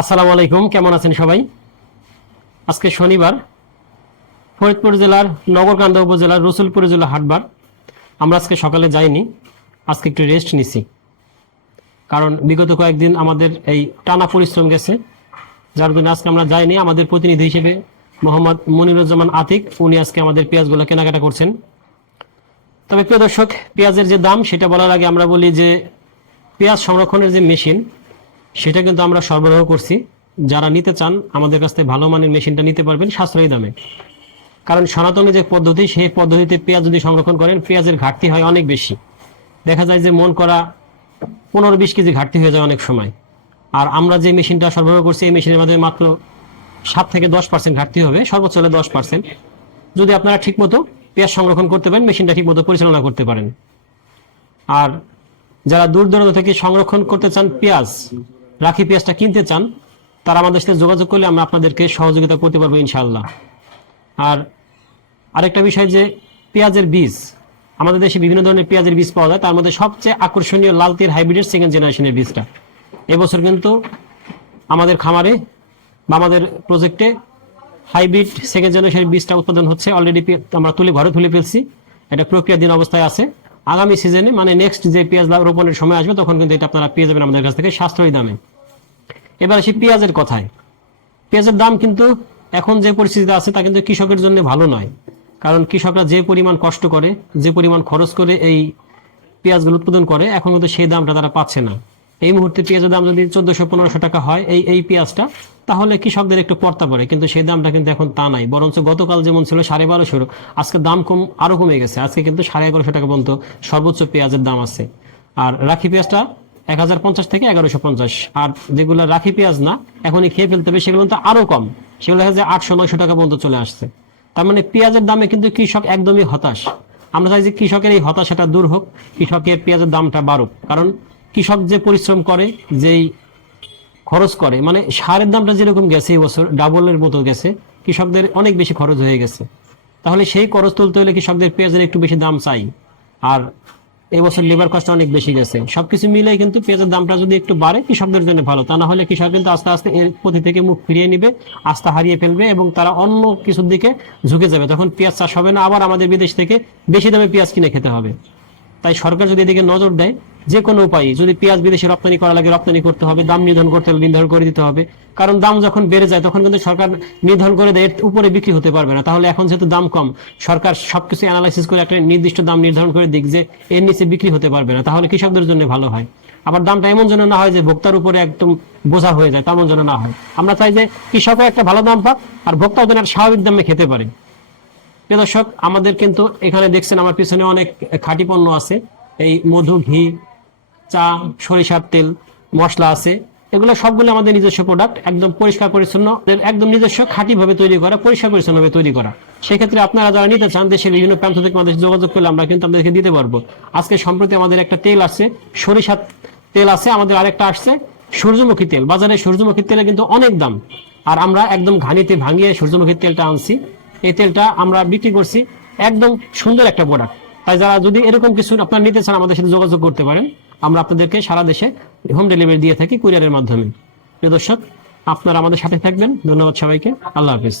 আসসালামু আলাইকুম, কেমন আছেন সবাই? আজকে শনিবার, ফরিদপুর জেলার নগরকান্দা উপজেলার রসুলপুর জেলা হাটবার। আমরা আজকে সকালে যাইনি, আজকে একটু রেস্ট নিছি, কারণ বিগত কয়েকদিন আমাদের এই টানা পরিশ্রম গেছে, যার জন্য আজকে আমরা যাইনি। আমাদের প্রতিনিধি হিসেবে মোহাম্মদ মনিরুজ্জামান আতিক, উনি আজকে আমাদের পেঁয়াজগুলো কেনাকাটা করছেন। তবে প্রিয় দর্শক, পেঁয়াজের যে দাম সেটা বলার আগে আমরা বলি যে পেঁয়াজ সংরক্ষণের যে মেশিন সেটা কিন্তু আমরা সরবরাহ করছি। যারা নিতে চান আমাদের কাছ থেকে ভালো মানের মেশিনটা নিতে পারবেন সাশ্রয়ী দামে। কারণ সনাতনী যে পদ্ধতি, সেই পদ্ধতিতে পেঁয়াজ যদি সংরক্ষণ করেন, পেঁয়াজের ঘাটতি হয় অনেক বেশি। দেখা যায় যে মন করা 15-20 কেজি ঘাটতি হয়ে যায় অনেক সময়। আর আমরা যে মেশিনটা সরবরাহ করছি, এই মেশিনের মাধ্যমে মাত্র 7 থেকে 10% ঘাটতি হবে, সর্বোচ্চ হলে 10%। যদি আপনারা ঠিকমতো পেঁয়াজ সংরক্ষণ করতে পারেন, মেশিনটা ঠিকমতো পরিচালনা করতে পারেন। আর যারা দূর দূরান্ত থেকে সংরক্ষণ করতে চান, পেঁয়াজ রাখি পেঁয়াজটা কিনতে চান, তারা আমাদের সাথে যোগাযোগ করলে আমরা আপনাদেরকে সহযোগিতা করতে পারবো ইনশাআল্লাহ। আর আরেকটা বিষয় যে পেঁয়াজের বীজ, আমাদের দেশে বিভিন্ন ধরনের পেঁয়াজের বীজ পাওয়া যায়, তার মধ্যে সবচেয়ে আকর্ষণীয় লালতির হাইব্রিডের সেকেন্ড জেনারেশনের বীজটা এবছর কিন্তু আমাদের খামারে বা আমাদের প্রজেক্টে হাইব্রিড সেকেন্ড জেনারেশনের বীজটা উৎপাদন হচ্ছে। অলরেডি আমরা ঘরে তুলে ফেলছি, এটা প্রক্রিয়াধীন অবস্থায় আছে। আগামী সিজনে, মানে নেক্সট যে পেঁয়াজ রোপণের সময় আসবে, তখন কিন্তু এটা আপনারা পেয়ে যাবেন আমাদের কাছ থেকে সাশ্রয়ী দামে। এবার আসি পেঁয়াজের কথায়। পেঁয়াজের দাম কিন্তু এখন যে পরিস্থিতিতে আছে তা কিন্তু কৃষকের জন্য ভালো নয়। কারণ কৃষকরা যে পরিমাণ কষ্ট করে, যে পরিমাণ খরচ করে এই পেঁয়াজগুলো উৎপাদন করে, এখন কিন্তু সেই দামটা তারা পাচ্ছে না। এই মুহূর্তে পেঁয়াজের দাম যদি 1400-1500 টাকা হয় এই পেঁয়াজটা, তাহলে কৃষকদের একটু পড়তা পড়ে, কিন্তু সেই দামটা কিন্তু এখন তা নাই। বরঞ্চ গতকাল যেমন ছিল 1250, আজকে দাম আরো কমে গেছে। আজকে কিন্তু 1150 টাকা পর্যন্ত সর্বোচ্চ পেঁয়াজের দাম আছে। আর রাখি পেঁয়াজটা 1050 থেকে 1150। আর যেগুলো রাখি পেঁয়াজ না, এখনই খেয়ে ফেলতে হবে, সেগুলো তো আরো কম, সেগুলো দেখা যায় 800-900 টাকা পর্যন্ত চলে আসছে। তার মানে পেঁয়াজের দামে কিন্তু কৃষক একদমই হতাশ। আমরা চাই যে কৃষকের এই হতাশাটা দূর হোক, কৃষকের পেঁয়াজের দামটা বাড়ুক। কারণ কৃষক যে পরিশ্রম করে, যেই খরচ করে, মানে সারের দামটা যেরকম গেছে এই বছর ডাবলের মতো গেছে, কৃষকদের অনেক বেশি খরচ হয়ে গেছে। তাহলে সেই খরচ তুলতে হলে কৃষকদের পেঁয়াজের একটু বেশি দাম চাই। আর এই বছর লেবার কস্ট অনেক বেশি গেছে। সবকিছু মিলে কিন্তু পেঁয়াজের দামটা যদি একটু বাড়ে, কৃষকদের জন্য ভালো। তা না হলে কৃষক কিন্তু আস্তে আস্তে এর প্রতি থেকে মুখ ফিরিয়ে নিবে, আস্থা হারিয়ে ফেলবে, এবং তারা অন্য কিছুর দিকে ঝুঁকে যাবে। তখন পেঁয়াজ চাষ হবে না, আবার আমাদের বিদেশ থেকে বেশি দামে পেঁয়াজ কিনে খেতে হবে। তাই সরকার যদি এদিকে নজর দেয়, যে কোনো উপায়ে যদি পেঁয়াজ বিদেশে রপ্তানি করা লাগে রপ্তানি করতে হবে, দাম নির্ধারণ করতে হলে নির্ধারণ করে দিতে হবে। কারণ দাম যখন বেড়ে যায়, তখন কিন্তু সরকার নির্ধারণ করে দেয়, এর উপরে বিক্রি হতে পারবে না। তাহলে এখন যেহেতু দাম কম, সরকার সবকিছু অ্যানালাইসিস করে একটা নির্দিষ্ট দাম নির্ধারণ করে দিক যে এর নিচে বিক্রি হতে পারবে না, তাহলে কৃষকদের জন্য ভালো হয়। আবার দামটা এমন যেন না হয় যে ভোক্তার উপরে একদম বোঝা হয়ে যায়, তেমন যেন না হয়। আমরা চাই যে কৃষকও একটা ভালো দাম পাক, আর ভোক্তাও যেন একটা স্বাভাবিক দামে খেতে পারে। প্রিয় দর্শক, আমাদের কিন্তু এখানে দেখছেন আমার পিছনে অনেক খাঁটি পণ্য আছে। এই মধু, ঘি, চা, সরিষার তেল, মশলা আছে। এগুলো সবগুলো আমাদের নিজস্ব প্রোডাক্ট, একদম পরিষ্কার পরিচ্ছন্ন, একদম নিজস্ব খাঁটি ভাবে তৈরি করা, পরিষ্কার পরিচ্ছন্ন ভাবে তৈরি করা। সেক্ষেত্রে আপনারা যারা নিতে চান, দেশের বিভিন্ন প্রান্ত থেকে আমাদের যোগাযোগ করলে আমরা কিন্তু আপনাদেরকে দিতে পারবো। আজকে সম্প্রতি আমাদের একটা তেল আছে, সরিষার তেল আছে, আমাদের আরেকটা আসছে সূর্যমুখী তেল। বাজারে সূর্যমুখী তেলে কিন্তু অনেক দাম, আর আমরা একদম ঘানিতে ভাঙিয়ে সূর্যমুখী তেলটা আনছি। এই তেলটা আমরা বিক্রি করছি, একদম সুন্দর একটা প্রোডাক্ট। তাই যারা যদি এরকম কিছু আপনারা নিতে চান, আমাদের সাথে যোগাযোগ করতে পারেন। আমরা আপনাদেরকে সারা দেশে হোম ডেলিভারি দিয়ে থাকি কুরিয়ারের মাধ্যমে। প্রিয় দর্শক, আপনারা আমাদের সাথে থাকবেন। ধন্যবাদ সবাইকে। আল্লাহ হাফেজ।